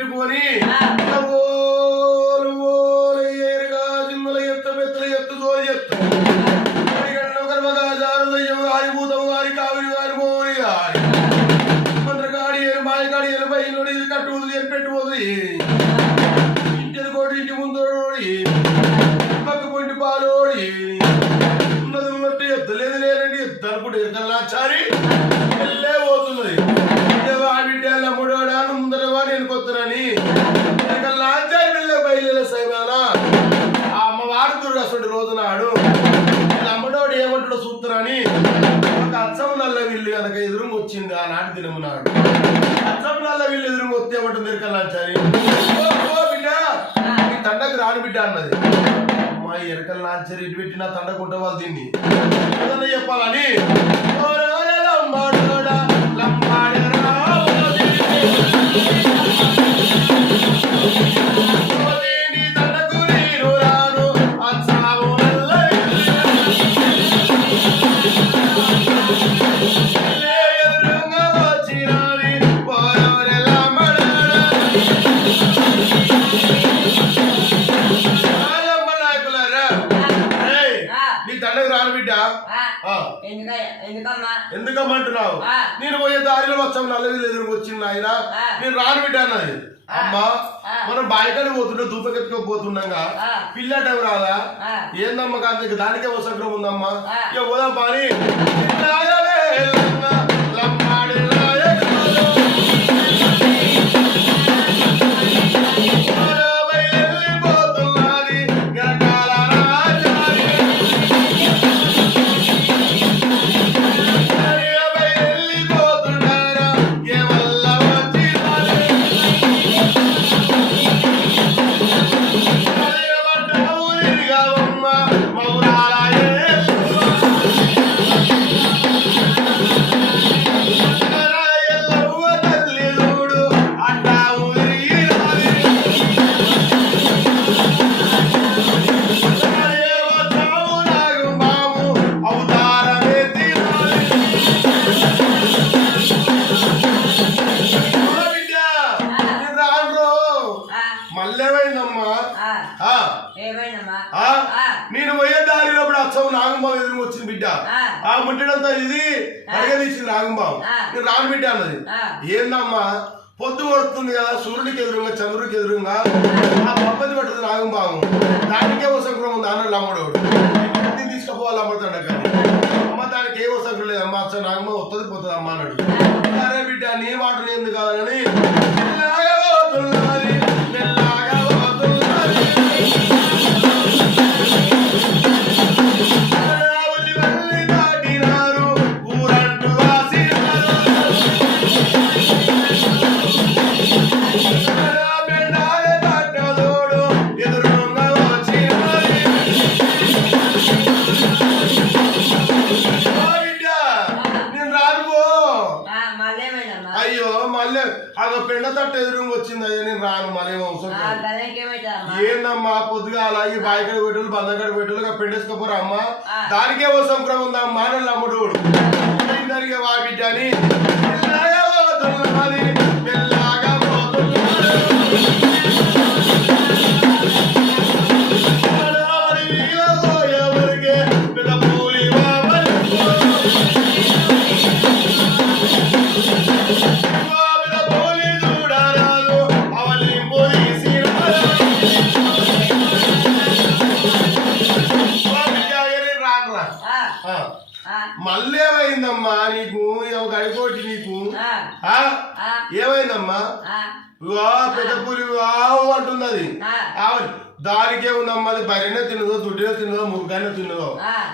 పెట్టుకొని కట్టుకుని పెట్టిపోతుంది. ఇంటి కోటి ఇంటి ముందు పక్క పొంటి పాలోడి ఉన్నది ఉన్నట్టు ఎత్తు లేదు లేదండి ఎత్తు అనుకుంటే ఎరకల్లాచారి వెళ్ళే పోతున్నది. బిడ్డ ముడోడా ముందర నేను కొత్తనని ఎరకల్లాచారి వెళ్ళే బయలు సైమానా ఆ అమ్మవారు దుర్గసుడి రోజునాడు అమ్మడోడు ఏమంటాడో చూస్తున్నాని ఒక అచ్చం నల్ల విల్లు కనుక ఎదురుగా వచ్చింది. ఆనాటి దినమునాడు అచ్చం నల్ల విల్లు ఎదురుగా వస్తే ఏమంటుంది ఎరకల్లాచారి? బిడ్డ ఈ తండకు రాని బిడ్డ అన్నది. అమ్మా ఎరకల్లాచారి ఇటు పెట్టి నా తండకుంటే వాళ్ళు దీన్ని ఏదన్నా చెప్పాలని ఎందుకమ్మంటున్నావు? నేను పోయే దారిలో వచ్చాము నల్లవిల్లు ఎదురుకు వచ్చింది ఆయన నేను రాను బిడ్డ అన్నది. అమ్మా మనం బాయికాడి పోతుంటే దూపకెత్తుకోపోతున్నాగా పిల్ల టైం రాదా? ఏందమ్మా కాదు దానికే వసగ్రం ఉందమ్మా. ఇక పోదాం పాని నాగంబాబు ఎదురు వచ్చింది బిడ్డ. ఆ ముట్టడంతో ఇది అడగదీసింది నాగంబాబు. నేను రాను బిడ్డ అన్నది. ఏందమ్మా పొద్దు కొడుతుంది కదా, సూర్యుడికి ఎదురుగా చంద్రుడికి ఎదురుగా ఆ పబ్బది పడుతుంది నాగంబాబు. దానికే వసంకరం ఉంది అన్నాడు అమ్మడోడు. తీసుకుపోవాలి అమ్మతాడు కానీ అమ్మ దానికి ఏ వసంకరం లేదు. అమ్మ అసలు నాగంబాబు వస్తుంది పోతుంది అమ్మ అన్నాడు. సరే బిడ్డ నీ మాటలు ఎందుకు కాదని అయ్యో మళ్ళీ అదో పెండ తట్టు ఎదురుగా వచ్చింది. అయ్యో నేను రాను మళ్ళీ ఏందమ్మా పొద్దుగా అలాగే బాయికడ పెట్టు బందకడ పెట్టు పెండేసుకోపోరా అమ్మ దానికే ఓ సంక్రమం ఉందా అమ్మ అని అమ్ముడు దానికే వా బిడ్డ అని మళ్ళీ ఏమైందమ్మా నీకు గడికోటి నీకు ఏమైందమ్మా పెద్ద పూరి అంటుంది అది. దానికే ఉందమ్మా అది బరినే తిన్నదో దుడ్డినే తిన్నదో మురుగానే తిన్నదో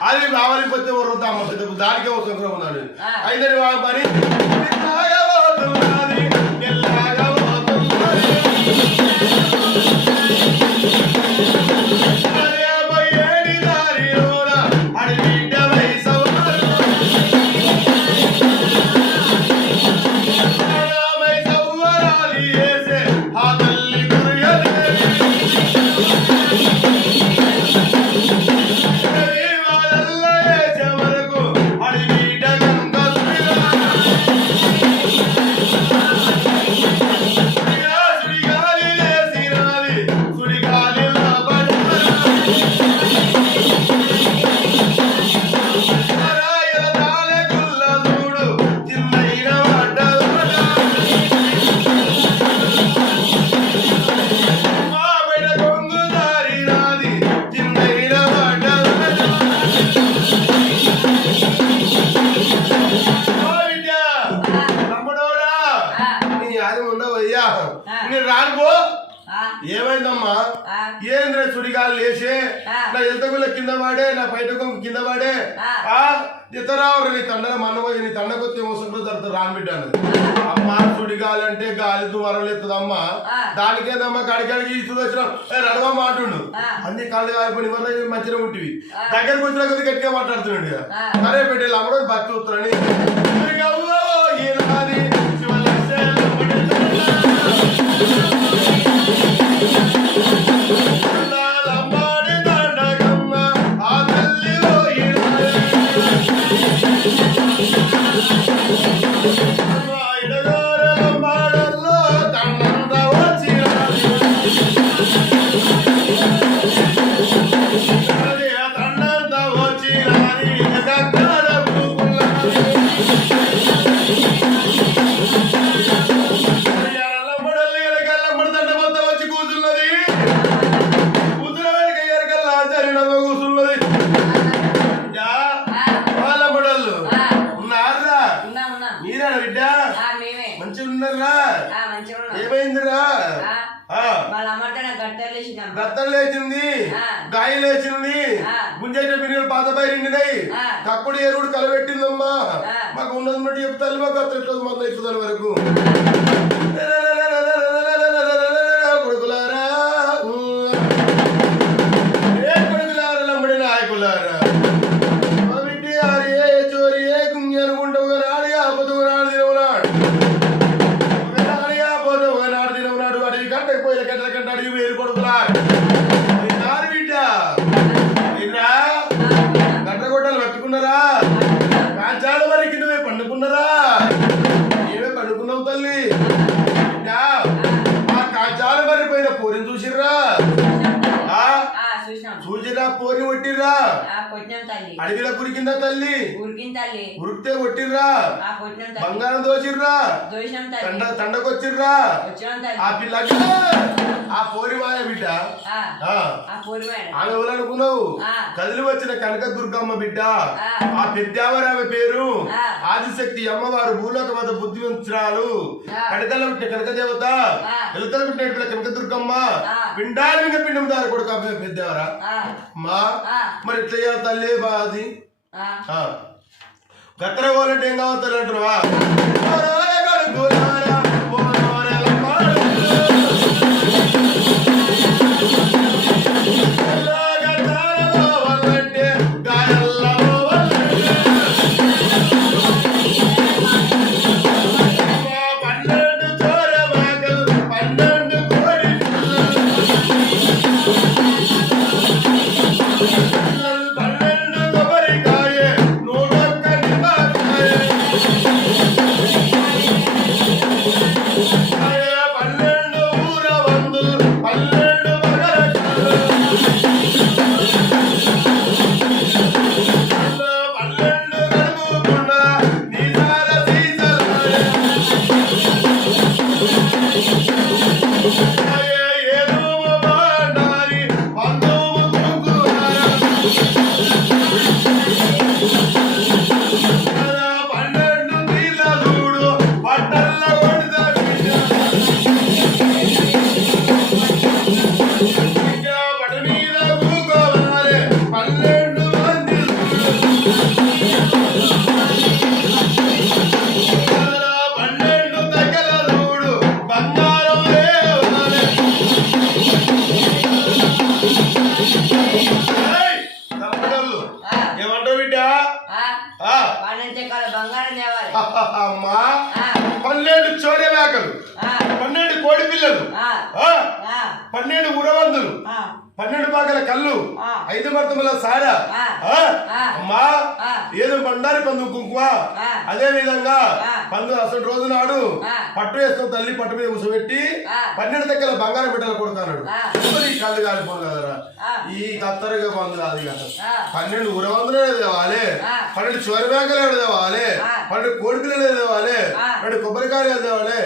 అది రావలిపోతే వరుద్దామ్మా పెద్ద దానికే వస్తుంది ఉన్నాడు. అయితే పని ఏమైందమ్మా ఏంద్ర సుడిగాలు లేచే నా ఎల్తగుల కింద వాడే నా బయటకు కింద వాడే ఇతరావు నీ తండ్రి మన్నపోయి నీ తండకొత్తి మోసంలో జరుగుతుంది రాని బిడ్డ అన్నది. అమ్మా సుడిగాలి అంటే గాలి దుమారం ఎత్తదమ్మా దానికేదమ్మా కడికడికి ఇసు వచ్చిన రడవ మాటుండు అన్ని కాళ్ళు కాలిపోయి వల్ల మధ్యలో ఉంటివి దగ్గరకు వచ్చిన కొద్ది గట్టిగా మాట్లాడుతున్నాడు. సరే బిడ్డలు అమ్మడు భక్తి ఉత్తరని ఏమైందిరా గత్తలు లేచింది గాయ లేచింది గుంజైన బిర్యానీ పాత బయలుండినాయి కక్కుడు ఎరువుడు కలబెట్టిందమ్మా మాకు ఉన్నది బట్టి చెప్తాను మాకు అట్లా మొదలు ఎక్కుతాను వరకు కొడుకులారా ఏ కొడుకులారా లంబడి నాయకులారా బిడ్డి ఆరి ఏ చోరి ఏ కుంగి అనుకుంటావు కానీ ఆడి ఆపదు నాడు తినవునాడు పోయిన గంటల గంట అడిగి వేరు కొడుకులా బిడ్డ గంట గొడ్డలు పట్టుకున్నారా కాంచాల వరకు నువ్వే పండుకున్నారా ఏమే పండుకున్నావు తల్లి ఆ కాంచాల వరకు పోయిన పోరిని చూసిర్రా చూసిరా పోరిని కొట్టిర్రా అడవిలో కురికిందా తల్లి ఉరికింది తల్లి. ఉరికితే కొట్టిర్రా కొట్టినాం తల్లి. బంగారం దోచిర్రా దోషం తల్లి. తండకొచ్చిర్రా వచ్చినాం తల్లి. ఆ పిల్లకి ఆ పోరి మాయ బిడ్డ ఆ పోరివాడు. ఆమె ఎవరనుకున్నావు కదిలి వచ్చిన కనక దుర్గమ్మ బిడ్డ ఆ పెద్దావరి ఆమె పేరు ఆదిశక్తి అమ్మవారు భూలోక వద్ద బుద్ధివంతురాలు కనకల పుట్టిన కనక దేవత ఎలుకల పుట్టిన కనక దుర్గమ్మ పిండాలి మీద పిండం దారి కొడుకు ఆమె పెద్దావరా మా మరి ఎట్లా చేయాలి తల్లి బాది గత్తర పోలంటే ఏం కావాలి తల్లి అంటున్నావా అమ్మా 12 చోరే మేకలు 12 కోడి పిల్లలు 12 ఉరవందులు 12 పాకల కళ్ళు 5 మర్తముల సారా అమ్మా ఏదో బండారి పందు కుంకుమ అదే విధంగా పందు అసలు రోజు నాడు పట్టు వేస్తాం తల్లి పట్టు మీద కూర్చోబెట్టి 12 దగ్గర బంగారం బిడ్డలు కొడతాడు ఈ కళ్ళు కాలిపోను కదరా ఈ కత్తరగా పందు కాదు కదా 12 ఉరవందులు తేవాలి 12 చోర మేకలు తేవాలి 12 కోడి పిల్లలు తేవాలి 2 కొబ్బరికాయలు తేవాలి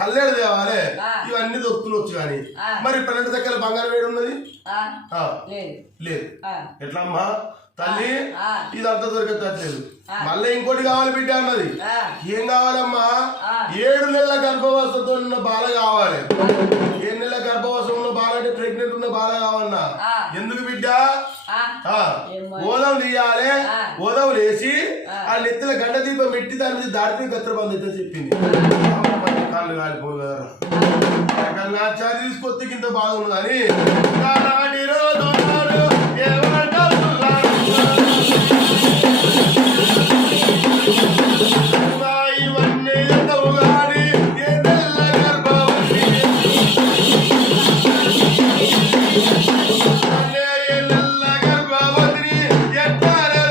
కళ్ళేడు తేవాలి ఇవన్నీ దొక్కులు వచ్చు కానీ మరి 12 దగ్గర బంగారం వేడి ఉన్నది లేదు ఎట్లా అమ్మా తల్లి ఇదంతా దొరకట్లేదు మళ్ళీ ఇంకోటి కావాలి బిడ్డ అన్నది ఏం కావాలమ్మా 7 నెలల గర్భవస్థతో ఉన్న బాల కావాలి 7 నెలల గర్భవస్థ ఉన్న బాల అంటే ప్రెగ్నెంట్ ఉన్న బాల కావాలన్నా ఎందుకు బిడ్డ ఓదం తీయాలి ఓదం వేసి ఆ నెత్తిన గంట దీపం పెట్టి దాని మీద దాడిపోయి గత్ర బంధు చెప్పింది కళ్ళు కాలిపోను కదా నా చారి తీసుకొస్తే ఇంత బాగున్నదని నాటి రోజు ఇవన్నీ ఎంతవు గాని ఏ నెల గర్భవతి ఏ నెల గర్భవతిని ఎట్టారే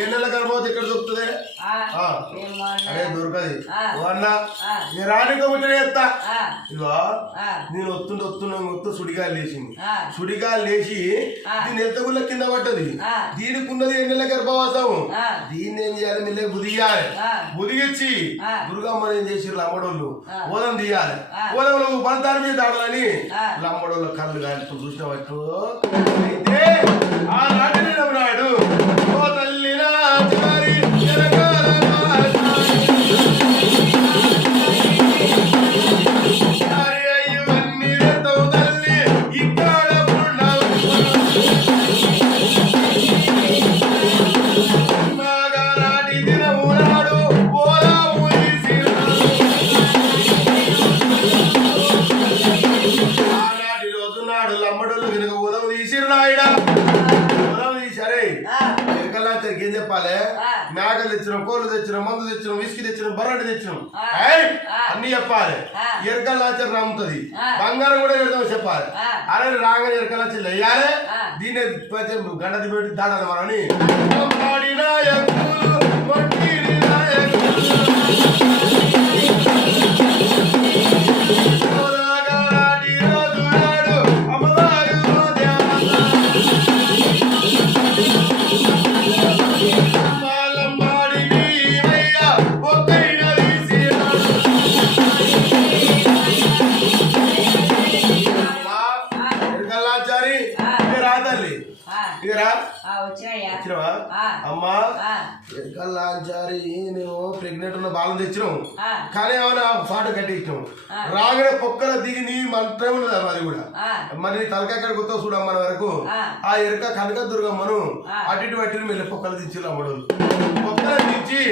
ఏ నెల గర్భవతి ఎక్కడ దొరుకుతుంది అదే దొరకది అన్నా నేను రానిక ముచ్చట చేస్తా ఇగో నేను వస్తుంటే సుడిగాలు లేచింది సుడిగాలు లేచి దీని ఎత్తగుళ్ళ కింద పడ్డది దీనికి ఉన్నది 7 నెలల గర్భవాసం దీన్ని ఏం చేయాలి మెల్లగా బుదిగాలి బుదిగిచ్చి దుర్గమ్మని ఏం చేసి లమ్మడోళ్ళు ఓదం తీయాలి ఓదంలో బలదారి మీద ఆడాలని లమ్మడోళ్ళ కళ్ళు కాల్చుకో చూసిన పట్టు అయితే ఆ నాటిని నమ్మినాడు ఓ తల్లి నాచారి ఏం చెప్పాలి మేకలు తెచ్చినాం కోళ్ళు తెచ్చినాం మందు తెచ్చినాం విస్కీ తెచ్చినాం బర్రెడు తెచ్చినాం అన్ని చెప్పాలి ఎరకల నాచర్ నమ్ముతుంది బంగారం కూడా పెడతాం చెప్పాలి అరే రాగానే ఎరకల నాచర్ వేయాలి దీన్ని గంట పెట్టి దాడాలి మనని అమ్మా ఎక్కల్లాంచారి నేను ప్రెగ్నెంట్ ఉన్న బాలం తెచ్చినావు కానీ ఏమైనా పాట కట్టించినావు రాగానే పొక్కల దిగి నీ మంత్రం ఉన్నదా మరి కూడా మరి నీ తలకాయ కొత్త చూడమ్మన వరకు ఆ ఎరక కనకదుర్గమ్మను అటు ఇటు పట్టి మెల్లి పొక్కలు దించి అమ్మడు పొక్కలు దించి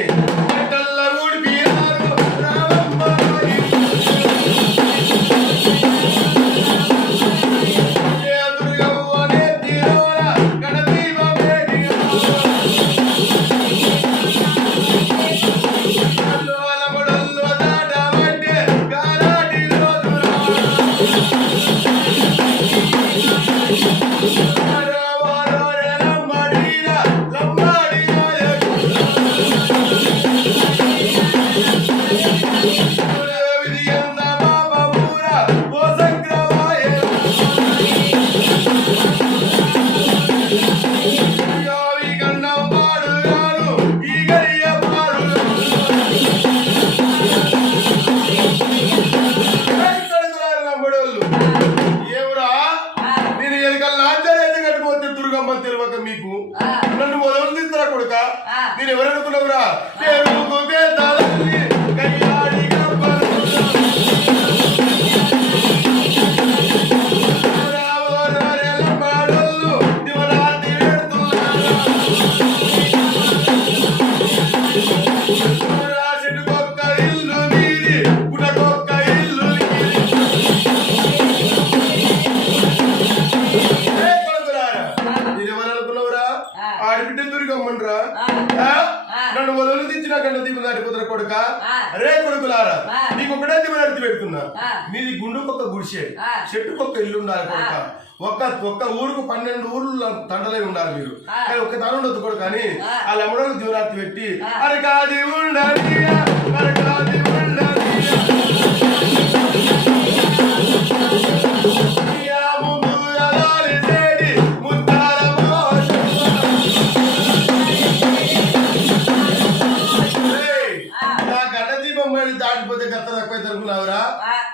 మీకు నన్ను మొదలు తీస్తారా కొడుక నేను ఎవరనుకున్నావురా నన్ను మొదలు తెచ్చిన గంట దీపం దాటిపోతున్న కొడుక రే కొడుకులారా నీకు ఒకటే దీపం అడిగి పెడుతున్నా మీది గుండుకొక్క గుడిసే చెట్టుకొక్క ఇల్లు ఉండాలి కొడుక ఒక్క ఊరుకు 12 ఊర్లు తండలై ఉండాలి మీరు ఒక్క తన ఉండొద్దు కొడుకు అని ఆ లమ్మడోళ్ళు దీవరాత్రి పెట్టి అరకాది ఉండాలి అరకాది ఉండాలి దాటిపోతే గత తక్కువ తరుకున్నావురా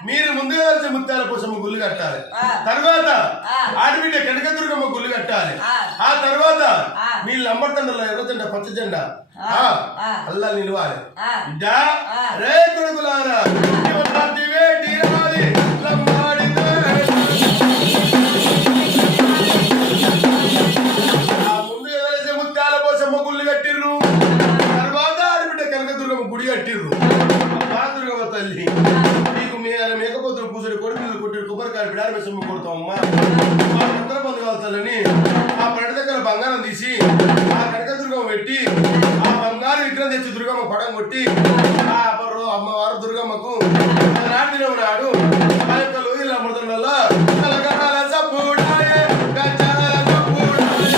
మీరు ముందుగా వచ్చే ముత్యాల కోసం గుళ్ళు కట్టాలి తర్వాత ఆడబిడ్డ కనకదుర్గమ్మ గుళ్ళు కట్టాలి ఆ తర్వాత మీ లంబర్తండలో ఎర్రజెండా పచ్చ జెండా అల్లా నిలవాలి రే కొడుకులారా ముందు ఎదలేసే ముత్యాల కోసం గుళ్ళు కట్టిర్రు తర్వాత ఆడబిడ్డ కనకదుర్గమ్మ గుడి కట్టిర్రు తల్లి నీకు మేకపోతులు కూర్చొని కొడుకులు కొట్టి కొబ్బరికాయ బిడారి మెసమ్మ కొడతామమ్మా అందరూ పొందగలుగుతాలని ఆ పంట దగ్గర బంగారం తీసి ఆ కనకదుర్గమ్మ పెట్టి ఆ బంగారు విగ్రహం తెచ్చి దుర్గమ్మ పడం కొట్టి ఆ అమ్మవారు దుర్గమ్మకు నాటి దినం నాడు ఆ యొక్క లోయల అమృతంలో కలకల సప్పుడాయే గజాల సప్పుడాయే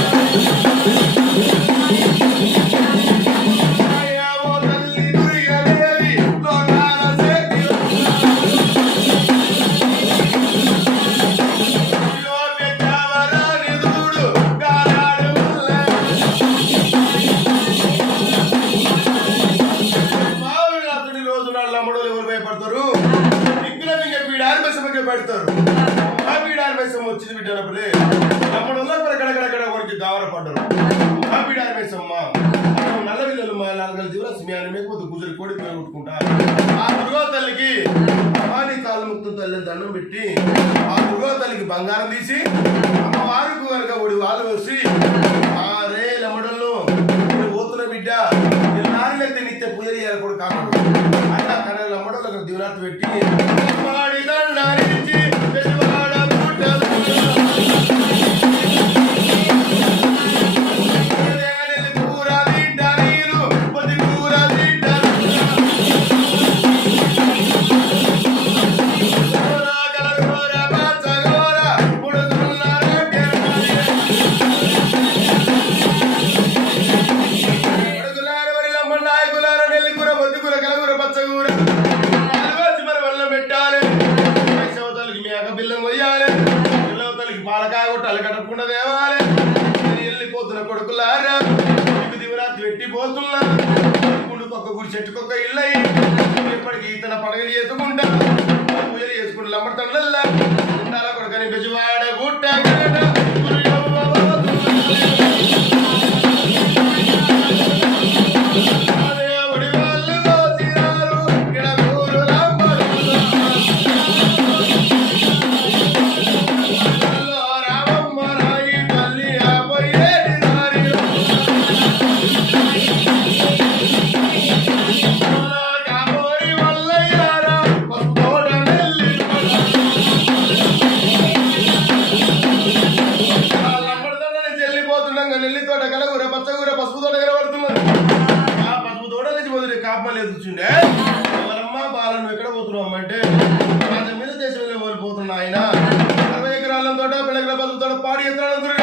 పెడతారు ఆ బీడారమేసం వచ్చింది బిడ్డనప్పుడే నమ్మడంలో గడగడగడ వరకు దావర పడ్డారు ఆ బీడారమేసమ్మ నల్ల పిల్లలు మా 4 దివరాలు సిమియాన్ని మేకపోతే కూతురు కోడి కొట్టుకుంటా ఆ దుర్గా తల్లికి అమ్మాని కాళ్ళు ముక్తం తల్లిని దండం పెట్టి ఆ దుర్గా తల్లికి బంగారం తీసి అమ్మవారికి కనుక ఒడి వాళ్ళు వేసి ఆ రే లమ్మడంలో పోతున్న బిడ్డ నాన్నలైతే నిత్య పూజ చేయాలి కూడా కాకూడదు అట్లా కన్నా లమ్మడంలో దివరాత్రి పెట్టి పాలకాయ కొట్టాలి కట్టకుండా దేవాలి వెళ్ళిపోతున్న కొడుకులారా మీకు దివరాత్రి పెట్టిపోతున్నా గుండుకొక్క గుడి చెట్టుకొక్క ఇల్లు అయ్యి ఎప్పటికీ తన పండుగలు చేసుకుంటా పూజలు చేసుకుంటా లమ్మడతండ్లల్లా ఉండాల కొడుకని బెజవాడ గుట్ట పాపం లేదు చూడే ఎవరమ్మా బాల నువ్వు ఎక్కడ పోతున్నావు అంటే రాజ్యం మీద దేశం మీద వెళ్ళిపోతున్నా ఆయన 60 ఎకరాల తోట పిల్లల బతుకుతాడు పాడి ఎత్తాడు